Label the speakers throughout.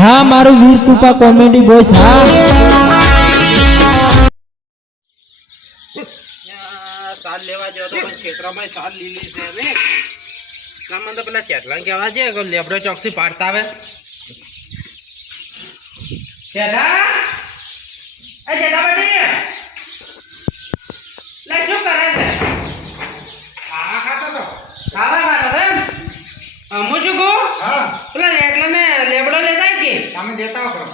Speaker 1: હા મારું વીર કૃપા comedy boys હા.
Speaker 2: સાલ લેવા ગયો તો ક્ષેત્રમાં સાલ લીલી છે ને. આમાં તો પેલા ચેટલા કહેવા છે કે લેબડો ચોકથી પાડતા આવે. ચેઠા એ ચેઠા બટી? લે શું કરે છે? ખાવા ખાતો તો. ખાવા ખાતો તો હું શું કહું? પેલા ને લેબડો લેતા કે?
Speaker 3: તમે દેતા કરો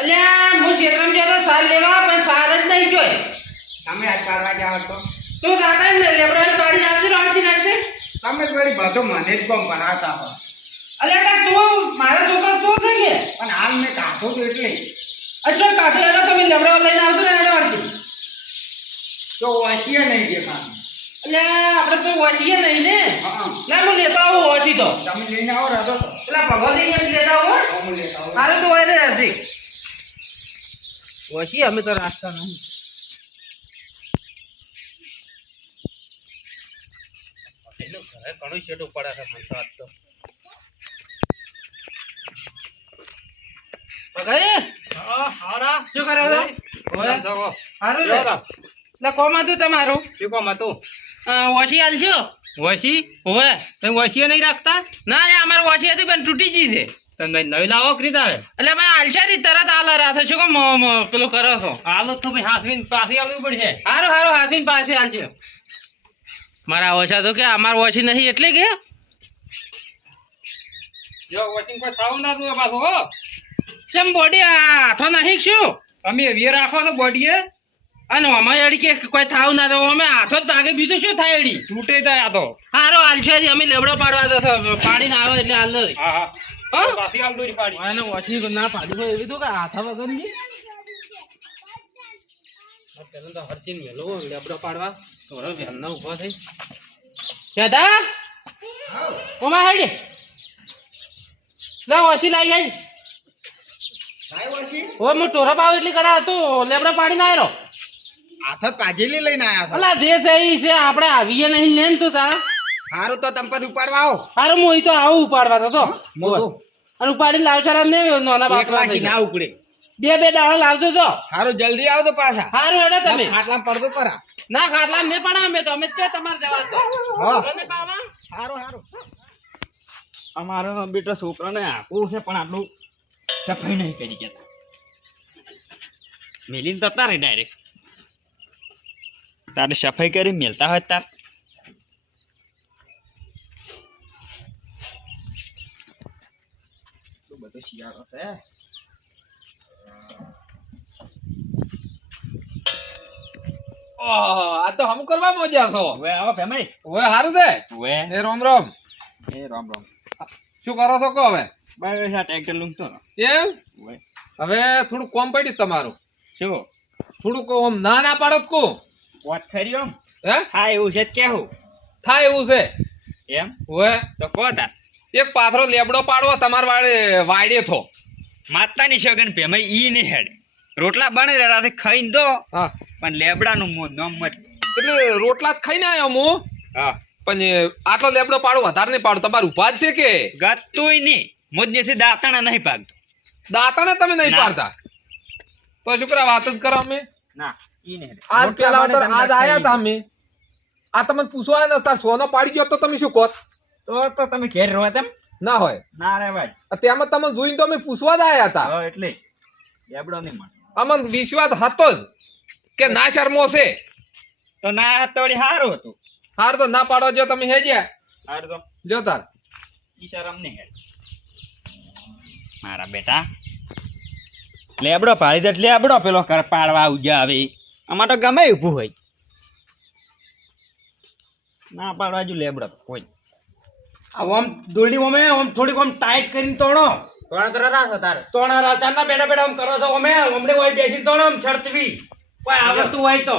Speaker 2: અલ્યા હું ક્ષેત્રમાં જતો સાર લેવા પણ સાર જ નહીં જોય.
Speaker 3: તમે આજ પાડવા જાઓ તો.
Speaker 2: તો દાદા ને લેબડો પાડી નાખજે રાડતી નાખજે.
Speaker 3: તમે જ વળી બધો મને જ કોમ ભણાવતા હો.
Speaker 2: અલ્યા તા મારા છોકરો તું થઈ ગયા
Speaker 3: પણ હાલ મેં કાઢો તો એટલે.
Speaker 2: અચ્છા કાઢે એટલે તમે લેબડો લઈને આવજો ને એનો વાળતી
Speaker 3: તો વાંચીએ નહીં દેખાતું
Speaker 2: એટલે આપણે તો વાંચીએ નહીં ને. ના હું લેતા આવું વાંચી તો
Speaker 3: તમે લઈને આવો રાધો
Speaker 2: એટલે ભગવતી અહીંયા લેતા આવો
Speaker 3: હું. લેતા આવું.
Speaker 2: સારું તો હોય ને હરજી વાંચીએ અમે તો રાખતા નહીં ઘણું શેઠું પડે છે મને તો આજ તો. ભગાઈ શું કરો છો? ઓય, સારું છે એટલે કોમ હતું તમારું?
Speaker 4: શું કામ હતું?
Speaker 2: વોશી
Speaker 4: તમે વસીએ નહીં રાખતા?
Speaker 2: ના રે અમારે વોશી હતી પણ તૂટી ગઈ છે.
Speaker 4: તમે નવી લાવો ખરીદા
Speaker 2: એટલે ભાઈ આલશા તરત આલો રાથે શું કામ પેલું કરો છો?
Speaker 4: હાલો તો ભાઈ હાથવીને પાછી આવવું પડશે.
Speaker 2: હારું હારું હાસીન પાસે આલશે મારા ઓછા તો કે અમાર વોશી નહીં એટલે કે?
Speaker 4: જો વોશિંગ કોઈ થાવું ના જોઈએ પાછું
Speaker 2: કેમ બોડી હાથો નહીં શું?
Speaker 4: તમે વીર રાખો છો બોડીએ?
Speaker 2: અને અમારે અડી કે કોઈ થાવ ના તો અમે હાથો જ ભાગે. બીજું શું થાય અડી
Speaker 4: તૂટે જાય આ તો.
Speaker 2: હારો હાલશે અમે લેબડો પાડવા તો પાડી ના આવે એટલે હાલ દો
Speaker 4: હા હા.
Speaker 2: હા?
Speaker 4: પાછી આલ દોરી પાડી.
Speaker 2: એને ઓછી ના પાડી એવી તો કે હાથા વગરની પેલા તો હરચીન વેલો લેબડો પાડવા. થોડો વેલનો ઊભો થઈ. કેતા ઓમાં હેડી. લા ઓછી લાઈ જાય ઓ હું ટોરા પાવ એટલી કડા તું લેબડો પાડી ના આવ્યો
Speaker 3: હાથ જ લઈને આવ્યા છો.
Speaker 2: અલા જે છે ઈ છે આપણે આવીએ નહીં લેન તું તા.
Speaker 3: સારું તો તમે પછી ઉપાડવા આવો.
Speaker 2: હારું હું તો આવું ઉપાડવા તો તો
Speaker 3: મોટું.
Speaker 2: અને લાવશો ને નાના
Speaker 3: એક
Speaker 2: બાપલા
Speaker 3: ના.
Speaker 2: બે બે દાડા લાવજો તો
Speaker 3: સારું જલ્દી આવજો પાછા.
Speaker 2: હારું હેડો તમે.
Speaker 3: ખાટલા પડતો કરા.
Speaker 2: ના ખાટલા ને પણ અમે તો અમે છે તમારે જવા તો.
Speaker 3: હા.
Speaker 2: છોકરાને
Speaker 3: સારું સારું
Speaker 4: અમારો બેટા છોકરાને આપવું છે પણ આટલું સફાઈ નહીં કરી જતા. મેલીન જતા રે ડાયરેક્ટ તારે સફાઈ કરી મેલતા હોય તાર
Speaker 3: બધો શિયાળો છે
Speaker 5: આ તો હમ કરવા મોજા છો
Speaker 4: હવે આવો ફેમાઈ
Speaker 5: હવે સારું છે
Speaker 4: હવે
Speaker 5: એ રોમ રોમ
Speaker 4: એ રોમ રામ
Speaker 5: શું કરો છો કહો હવે
Speaker 4: બસ આ ટ્રેક્ટર લૂંટતો
Speaker 5: એમ
Speaker 4: હવે
Speaker 5: થોડું કોમ પડ્યું તમારું
Speaker 4: શું
Speaker 5: થોડુંક આમ ના ના પાડો કહું
Speaker 4: વાત ખરી આમ?
Speaker 5: હે?
Speaker 4: હા એવું છે કેવું
Speaker 5: થાય એવું છે?
Speaker 4: એમ?
Speaker 5: હવે?
Speaker 4: તો કહો તાર.
Speaker 5: એક પાથરો લેબડો પાડવો તમાર વાડે વાડે થો.
Speaker 4: માતાની સગન પેમાઈ ઈ ને હેડ. રોટલા બને રાતે ખાઈને દો.
Speaker 5: હા.
Speaker 4: પણ લેબડાનું મો નમ મત
Speaker 5: એટલે રોટલા જ ખાઈને આવ્યો હું?
Speaker 4: હા.
Speaker 5: પણ આટલો લેબડો પાડો વધારે નહીં પાડો. તમારું ઊભા જ છે કે?
Speaker 4: ગતુંય નહીં. મોજનેથી દાંતણા નહીં પાડતો.
Speaker 5: દાંતણા તમે નહીં પાડતા? તો છોકરા વાત જ કરો અમે?
Speaker 4: ના.
Speaker 5: આજ પેલા તો આજ આયા હતા અમે. આ તમને પૂછવા ને તાર સોનો પાડી ગયો તો તમે શું કહો?
Speaker 4: તો તો તમે ઘેર રહો તેમ
Speaker 5: ના હોય.
Speaker 4: ના રે ભાઈ.
Speaker 5: તેમાં તમે જોઈને તો અમે પૂછવા જ આયા હતા
Speaker 4: એટલે. એબડો નહીં મળે.
Speaker 5: અમન વિશ્વાસ હતો જ કે ના શરમો છે.
Speaker 4: તો ના હતો વળી સારું હતું.
Speaker 5: હાર તો ના પાડો જો તમે હેજ્યા
Speaker 4: હાર તો.
Speaker 5: જો તાર.
Speaker 4: ઈ શરમ નહીં હેડ. મારા બેટા. લેબડો પાડી દે લેબડો પેલો કર પાડવા ઉજા આવે આમાં તો ગમે ઊભું હોય. ના પાડવા જો લેબડો. કોઈ.
Speaker 6: આમ દોરડી ઓમે આમ થોડીક આમ ટાઈટ કરીને તોડો. તોણા રાચાના બેડા બેડા આમ કરો છો અમે અમને હોય બેસીને તોડો આમ છડતવી. કોઈ આવડતું હોય તો.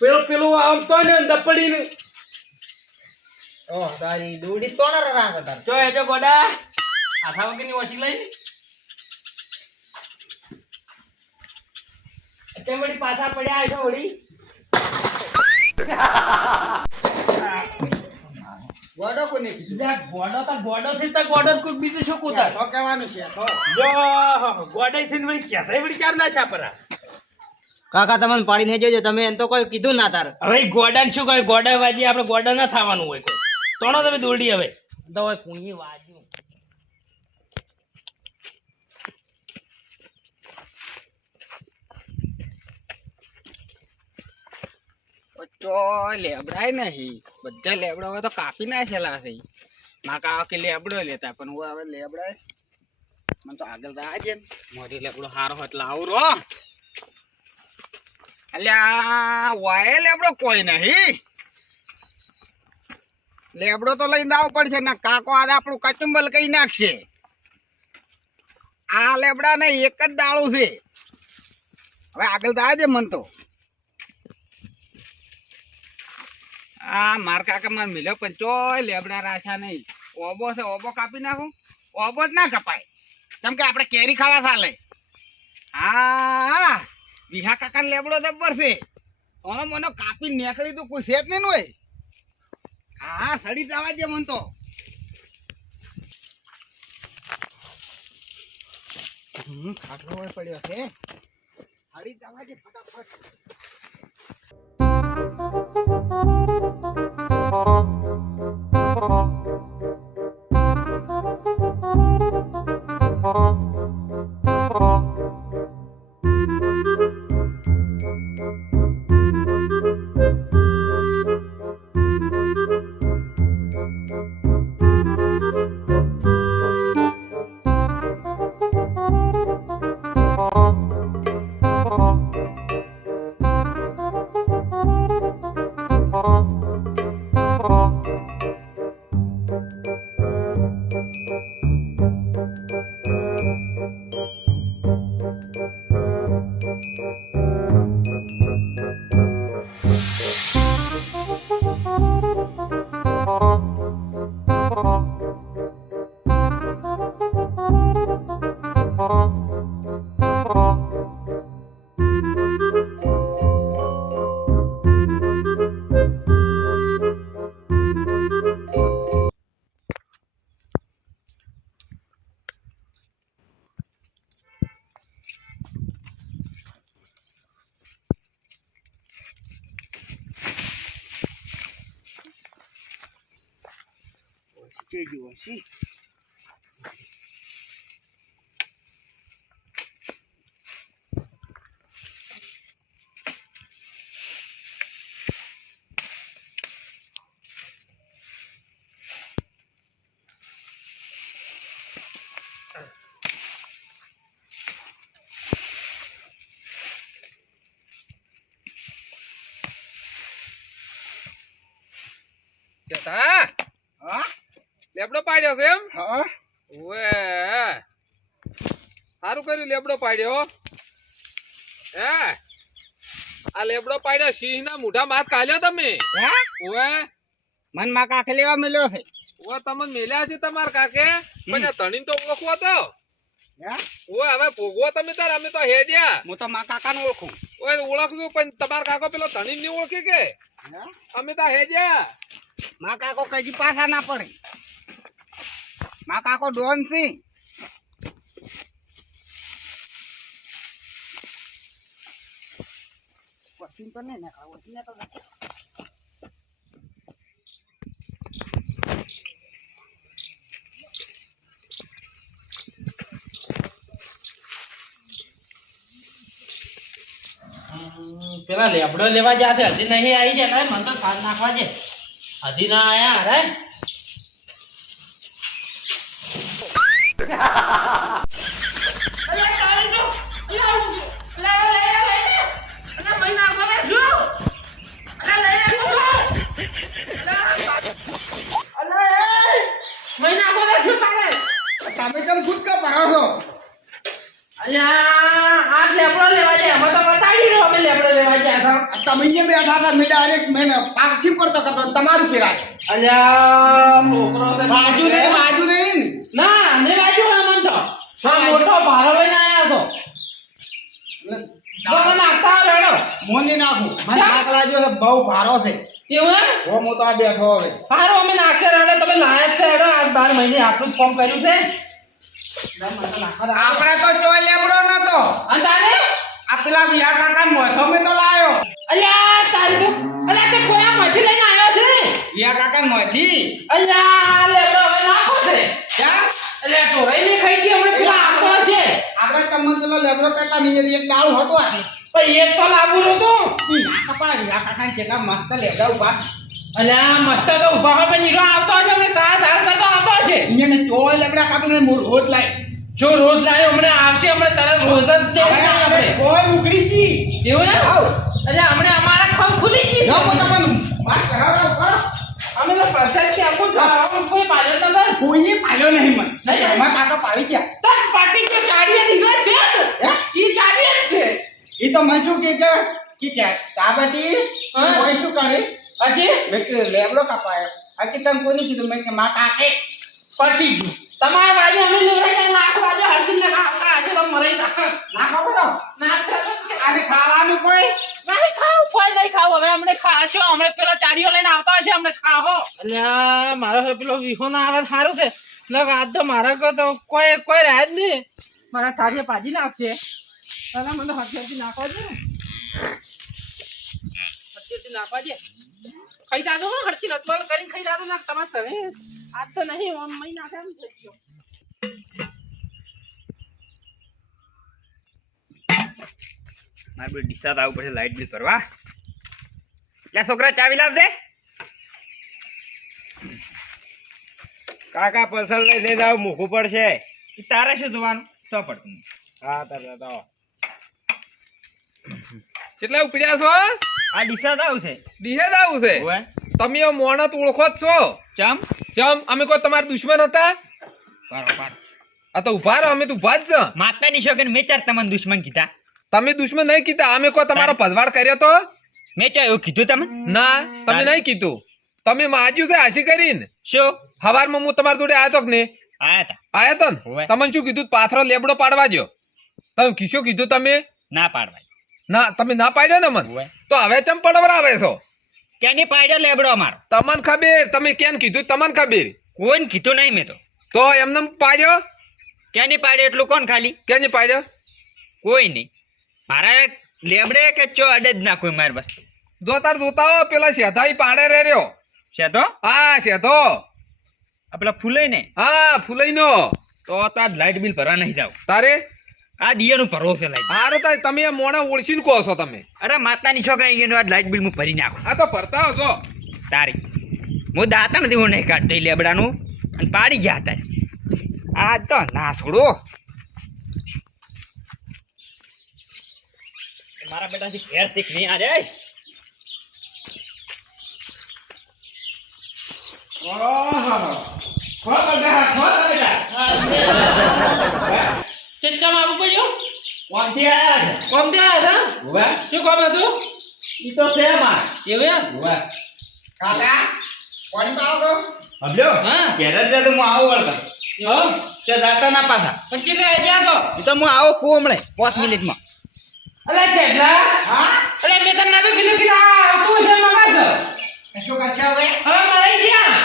Speaker 6: પેલું પેલું આમ તો ને દપડીને જો એ જો ગોડા. આથા વગરની ઓછી લઈને. તે વળી પાછા પડ્યા છે વળી.
Speaker 3: ગોડો કોને કીધું
Speaker 6: ગોડો તો ગોડો થી તો ગોડો જ કોઈ બીજું શું કૂતાર?
Speaker 3: તો કહેવાનું છે તો.
Speaker 6: જો ગોડાઈ થઈને વળી કહેતાય વળી ચાર ના છાપરા?
Speaker 2: કાકા તમને પાડીને જોજો તમે એમ તો કોઈ કીધું ના તાર.
Speaker 6: હવે ગોડા શું કહે? ગોડા વાજી આપણે ગોડા ના થવાનું હોય કોઈ. તોણો તમે દોડી હવે. તો કુણી વાજ્યું
Speaker 3: તો લેબડાય નહીં. બધા લેબડા હોય તો કાપી નાખેલા છે. ના કાકા કે લેબડો લેતા, પણ હું હવે લેબડાય. મને તો આગળ ને. મોરી લેબડો હારો એટલે આવું રો અલ્યા, વાય લેબડો કોઈ નહીં. લેબડો તો લઈને આવવો પડશે, ને કાકો આજે આપણું કચુંબલ કઈ નાખશે. આ લેબડા ને એક જ દાળું છે. હવે આગળ જાય છે મન તો. આ માર કાકા માર મિલ્યો પણ ચોય લેબડા રાખ્યા નહીં. ઓબો છે ઓબો કાપી નાખું. ઓબો જ ના કપાય. કેમ કે આપણે કેરી ખાવા ચાલે. હા વિહા કાકા લેબડો જબ્બર છે. ઓનો મને કાપી નીકળી તો કોઈ છે જ નહીં હોય હા સડી જવા દે મન તો. હમ, ખાટલો પડ્યો છે. સડી જવા દે ફટાફટ. કેજો
Speaker 5: Jeez. પાડ્યો એમ
Speaker 3: હા.
Speaker 5: ઓએ. સારું કર્યું લેબડો પાડ્યો હે. આ લેબડો પાડ્યો સિંહ ના મોઢા માથ કાલ્યો તમે?
Speaker 3: હે?
Speaker 5: ઓએ.
Speaker 3: મનમાં કાકે લેવા મળ્યો છે.
Speaker 5: ઓ તમને મેલ્યા છે તમાર કાકે? મને તણીન તો ઓળખવો તો.
Speaker 3: હે?
Speaker 5: ઓએ હવે ભોગવો તમે તાર અમે તો હેડ્યા
Speaker 3: હું તો મા કાકા કાકાને ઓળખું.
Speaker 5: ઓએ ઓળખજો પણ તમાર કાકો પેલો તણીનની ઓળખી કે?
Speaker 3: હે?
Speaker 5: અમે તો હેડ્યા
Speaker 3: મા કાકો કઈ પાછા ના પડે. મા કાકો ડોન સિંહ. પછી તો નહીં ને ખાવું એટલે તો.
Speaker 2: પેલા લેબડો લેવા જ્યાં હજી નહીં આવી જાય મને તો સાજ નાખવા છે હજી ના આયા, અરે.
Speaker 3: તમે કેમ ખુદ ભરો છો.
Speaker 2: અલ્યા આ લેપડો લેવા જાય. અમે તો બતાવી દો અમે લેપડો લેવા ગયા
Speaker 3: તમે જે બેઠા હતા મેં ડાયરેક્ટ મેં પાછી પડતો કરતો તમારું ફેરા છે
Speaker 2: અલ્યા છોકરો
Speaker 3: બાજુ નહીં બાજુ નહીં.
Speaker 2: ના ને બાજુ હોય મન તો. હા મોટો ભારો લઈને આયા છો. તો મને રેડો.
Speaker 3: મોની નાખું. મને લાગ્યો બહુ ભારો છે.
Speaker 2: એવું હે?
Speaker 3: હો હું તો આ બેઠો હવે.
Speaker 2: હારું અમે નાખશે રેડો. તમે લાયા જ છે રેડો. આજ બાર મહિને આટલું જ ફોર્મ કર્યું છે.
Speaker 3: આપણે તો ચોય લેબડો નતો.
Speaker 2: અને
Speaker 3: આ પેલા વિયા કાકા મોઢો મે તો લાયો.
Speaker 2: અલ્યા તારી તો અલ્યા તે કોયા આ લઈને આવ્યો છે.
Speaker 3: વિયા કાકા મોઢી?
Speaker 2: અલ્યા લેબડો હવે નાખો છે.
Speaker 3: ક્યાં?
Speaker 2: અલ્યા ઢોરાઈ ને ખાઈ ગઈ હમણાં પેલા આવતો છે
Speaker 3: આપણે તમને પેલો લેબડો કહેતા નહીં એક દાળ હતો આ.
Speaker 2: પણ એક તો લાવું નતું
Speaker 3: ના કપા વિયા કાકા કેટલા મસ્ત લેબડા ઊભા
Speaker 2: અલ્યા તો ઊભા હોય નીરો આવતો હશે હમણાં કા ધાર કરતો આવતો હશે.
Speaker 3: ને ચોય લેબડા કાપીને રોજ લાય.
Speaker 2: જો રોજ લાયો હમણાં આવશે હમણાં તરત રોજ જ દે આપણે.
Speaker 3: કોઈ ઉકડી જી
Speaker 2: એવું ને
Speaker 3: આવ.
Speaker 2: અલ્યા હમણાં અમારા ખમ ખુલી ગઈ
Speaker 3: જો તો પણ વાત કરાવો કરો
Speaker 2: અમે તો પરસાદથી આખું જાવ કોઈ પાલ્યો તો નહીં.
Speaker 3: કોઈ પાલ્યો નહીં મને.
Speaker 2: નહીં?
Speaker 3: એમાં કાકા પાડી ગયા.
Speaker 2: તાર પાટી જો ચાડીએ દીધો છે? ઈ ચાડીએ જ છે.
Speaker 3: એ તો મને શું કે કે કે ચા- ચાબટી
Speaker 2: હા.
Speaker 3: કોઈ શું કરે?
Speaker 2: હજી?
Speaker 3: મેં કીધું લેબડો કપાયો. આ તમે કોને કીધું? મેં કે મા કાકે.
Speaker 2: પટી ગયું. તમારા બાજુ અમે લેવડાઈ નાખ બાજુ હરસિંહ ને ખાતા આજે તો મરી જા.
Speaker 3: ના ખબર
Speaker 2: નાખ
Speaker 3: આને ખાવાનું કોઈ?
Speaker 2: નહીં ખાવ કોઈ નહીં ખાવ. હવે અમને ખાશો. અમે પેલા ચાડીઓ લઈને આવતા છે અમને ખાહો. અલ્યા મારો પેલો વિહો ના આવે સારું છે. લગ આજ તો મારા કો તો કોઈ કોઈ રહે જ નહીં. મારા ચાડીઓ પાજી નાખશે તારા મને હથિયારથી નાખવા દે ને. હથિયારથી નાખવા દે. ખાઈ જાદો હો હરતી રતબલ કરીને ખાઈ જાદો ના તમારે તમે આજ તો નહીં ઓમ મહી નાખે થઈ ગયો.
Speaker 4: મારે બે ડિસાદ આવવું પડશે લાઈટ બિલ ભરવા. લે છોકરા ચાવી લાવજે. કાકા પલ્સર લઈ લઈને જાવ મૂકવું પડશે. તારે શું જોવાનું? સો પડતું? હા તારે તો
Speaker 5: કેટલા ઉપડ્યા છો
Speaker 4: આ ડિસાદ દાવ
Speaker 5: છે. જ દાવ છે? તમે મોણત ઓળખો જ છો.
Speaker 4: ચમ?
Speaker 5: ચમ અમે કોઈ તમારા દુશ્મન હતા?
Speaker 4: પારો
Speaker 5: આ તો ઊભા રહો અમે તો ઊભા જ છે.
Speaker 4: માતા ની શોખન મેં ચાર તમને દુશ્મન કીધા?
Speaker 5: તમે દુશ્મન નહીં કીધા અમે કોઈ તમારો ભજવાડ કર્યો તો?
Speaker 4: મેં ચા એવું કીધું તમે
Speaker 5: ના તમે નહીં કીધું. તમે માજ્યું છે હાસી કરીને.
Speaker 4: શું?
Speaker 5: હવારમાં હું તમારા જોડે આવ્યો તો ને
Speaker 4: આયા તા.
Speaker 5: આયો તો ને? તમને શું કીધું? પાથરો લેબડો પાડવા જો તમે કીશું કીધું તમે?
Speaker 4: ના પાડવાય
Speaker 5: ના તમે ના પાડ્યો ને મને તો હવે ચમ પડવરાવે છો?
Speaker 4: કેની પાડ્યો લેબડો અમારો?
Speaker 5: તમન ખબર તમે કેમ કીધું? તમન ખબર.
Speaker 4: કોઈને કીધું નહીં મેં તો.
Speaker 5: તો એમને પાડ્યો?
Speaker 4: કેની પાડ્યો એટલું કોણ ખાલી?
Speaker 5: કેની પાડ્યો?
Speaker 4: કોઈ નહીં. મારા લેબડે કે ચો અડે જ ના કોઈ મારી બસ
Speaker 5: જોતાર જોતા પેલા શેધાઈ પાડે રે રહ્યો.
Speaker 4: શેધો?
Speaker 5: હા શેધો.
Speaker 4: આ પેલા ફૂલે ને
Speaker 5: હા ફૂલઈ
Speaker 4: નો તો તાર લાઇટ બિલ ભરવા નહીં જાવ
Speaker 5: તારે?
Speaker 4: આ દિયાનું ભરવો છે લાઈટ
Speaker 5: હારું તાય તમે મોણા ઓળખીને કહો છો તમે.
Speaker 4: અરે માતાની છોકરા અહીંયાનું આ લાઇટ બિલ હું ભરી નાખું.
Speaker 5: આ તો ભરતા હશો.
Speaker 4: તારી. હું દાતા નથી હું નહીં કાઢતો લેબડાનું. અને પાડી ગયા હતા આ તો ના છોડો. મારા બેટાથી ઘેર શીખ નહીં આ રે
Speaker 2: ચચ્ચામાં આવવું પડ્યું?
Speaker 4: કોમથી આયા છે?
Speaker 2: કોમથી આયા
Speaker 4: છે
Speaker 2: હતા શું કોમ હતું?
Speaker 4: ઈ તો છે માર.
Speaker 2: એવું એમ?
Speaker 4: ઊભા.
Speaker 3: કાકા કોણ પાવો
Speaker 4: હબલ્યો
Speaker 2: હા.
Speaker 4: ઘેર જ તો હું આવું વળતા
Speaker 2: હો
Speaker 4: તે દાતા ના પાછા.
Speaker 2: પણ કેટલે ગયા તો?
Speaker 4: ઈ તો હું આવો કુ હમણે પાંચ મિનિટમાં.
Speaker 2: અલે જેટલા
Speaker 3: હા?
Speaker 2: અલે મેં તને નતું કીધું કે આ આવતું છે મગજ
Speaker 3: શું કરશે હવે?
Speaker 2: હવે મારી ગયા.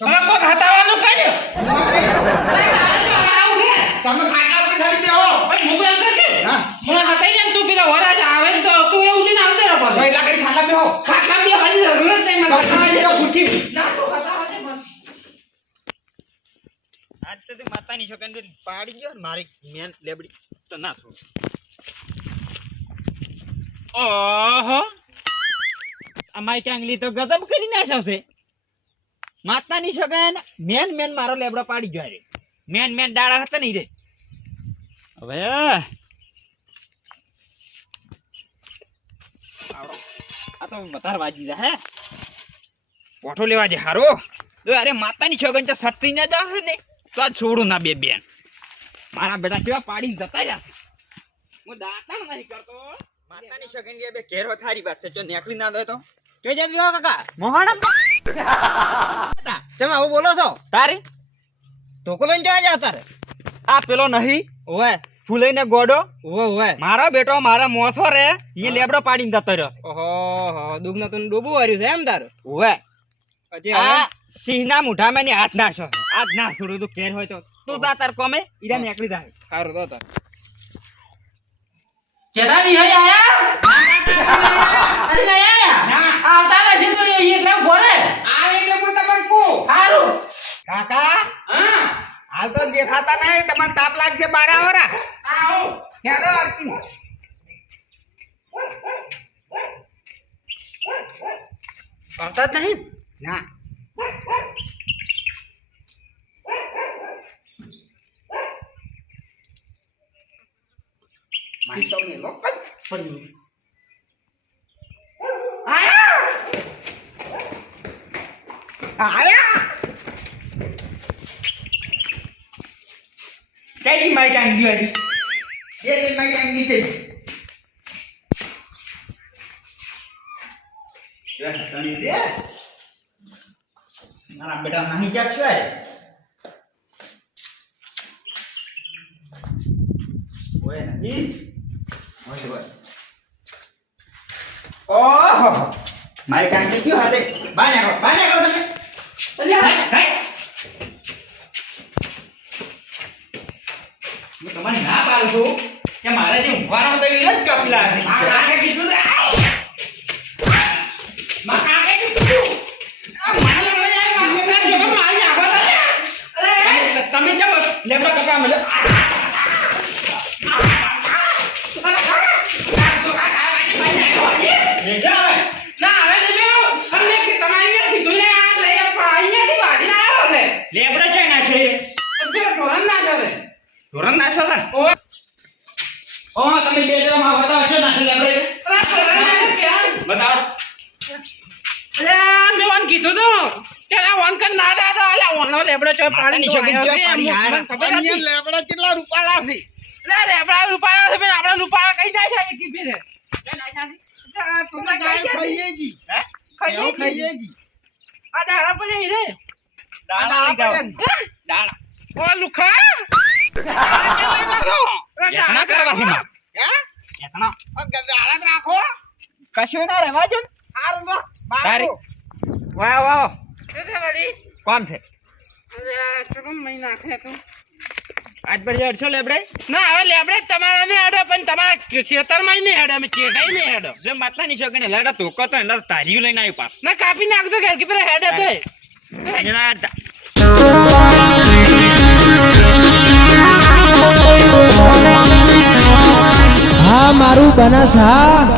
Speaker 2: હવે કોક હટાવવાનું તો આવું છે.
Speaker 3: તમે ખાટા ઉપર દેવો
Speaker 2: ભાઈ મુકો એમ કર
Speaker 3: હા.
Speaker 2: મને હટાઈ ને તું પેલા વરાજ આવે તો તું એ ઉડીને આવતે રહો પાછો.
Speaker 3: ભાઈ લાકડી ખાટા બેહો
Speaker 2: ખાટલા બી હજી જરૂર નહીં મને. હટાવા
Speaker 3: ખુરશી ખુરશી.
Speaker 2: ના તું હટાવા દે મને.
Speaker 4: આજ તો તે માતાની પાડી ગયો મારી મેન લેબડી. તો ના છોડ. ઓહો. અમારી ચાંગલી તો ગજબ કરી નાખ્યો છે. માતાની છોકરાને મેન મેન મારો લેબડો પાડી ગયો રે મેન મેન દાડા હતા નહીં રે. હવે. આ તો વધારે વાજી જાય હે? પોઠો લેવા જે હારો. જો અરે માતાની છોકરી સટતી ના જાવ ને? તો આ છોડું ના બે બેન. મારા બેટા કેવા પાડીને જતા છે. હું દાતા નહીં કરતો માતાની છોકરી બે ઘેરો થારી વાત છે. જો નેકળી ના દો તો. કે જાત વિવાહ કાકા. મોહણમ તમે આવું બોલો છો? તારે? તો કો લઈને જવા જા તારે આ પેલો નહીં. ઓવે ફૂલાઈને ગોડો.
Speaker 3: ઓવે ઓય
Speaker 4: મારો બેટો મારા મોસો રે એ લેબડો પાડીને જતો રહ્યો.
Speaker 3: ઓહો હો ન નું ડૂબું વાર્યું છે એમ તારું? ઓય
Speaker 4: આ સિંહના મુઠામાં ની હાથ નાખ્યો છે આજ ના છોડું તું કેર હોય તો. તું તા તાર કોમે ઈરા નીકળી જાય
Speaker 3: સારું તો તાર.
Speaker 2: ચેતાની હઈ આયા? અરે ના આયા? આવતા નથી તો એ એટલે ભોરે
Speaker 4: આ એટલે હું તમને કહું
Speaker 2: સારું
Speaker 4: કાકા
Speaker 2: હા
Speaker 4: હાલ તો દેખાતા નહીં તમને તાપ લાગશે બારા વરા
Speaker 2: આવો. આવતા જ નહીં?
Speaker 4: ના. મારી તો મેલો.
Speaker 2: આયા!
Speaker 4: આયા! કઈથી મારી કાંઈ ગયો હજી? એ લઈ મારી કાંઈ નીચે. જો હસણી છે. મારા બેટા નાહી ગયા છે ઓય નથી ઓય ઓય ઓહો મારી કાંઈ ગયો હાથે બહાર નીકળો બહાર નીકળો તમે ના પાડશો કે મારે જે ઊંઘવાનો હતો ગયું જ કપલા છે. મારા કાકે કીધું! મારા કાકે કીધું. તમે કેમ લેપટોપ કપડા મળે ઓ તમે બે જણા બતાવો છો
Speaker 2: અરે ના પ્યાર
Speaker 4: બતાવો
Speaker 2: અલ્યા મેં વન કીધું તું કે આ કર ના દે તો અલ્યા વનો લેબડો પાડી છે,
Speaker 4: પાડી
Speaker 2: મને
Speaker 4: હારા.
Speaker 3: લેબડા કેટલા રૂપાળા છે
Speaker 2: અરે લેબડા રૂપાળા છે પણ આપણા રૂપાળા કઈ જાય છે એકી ફેરે આ તું તો ગાય છે?
Speaker 3: ખાઈએ જી
Speaker 4: હે
Speaker 2: ખાઈએ જી. આ દાડા પર રે
Speaker 4: દાણા લઈ
Speaker 2: ઓ લુખા
Speaker 4: એતના કરવા છે માં. એતના.
Speaker 3: દાડા રાખો.
Speaker 4: કશું ના રહેવા જો ને.
Speaker 3: સારું
Speaker 4: તારી વાહ વાહ. કોમ છે? આજ પર અડશો લેબડે
Speaker 2: ના હવે લેબડે તમારા ને હેડો પણ તમારા ખેતરમાં નહીં હેડો અમે ચેટાઈ નહીં હેડો.
Speaker 4: જે માતા નહીં છોકરી લડા ધોકો તો તારીયું લઈને આવ્યું પાછું.
Speaker 2: ના કાપી નાખજો ઘેર કે પેલા હેડે તો
Speaker 4: એના
Speaker 1: હા મારું બનાસ હા.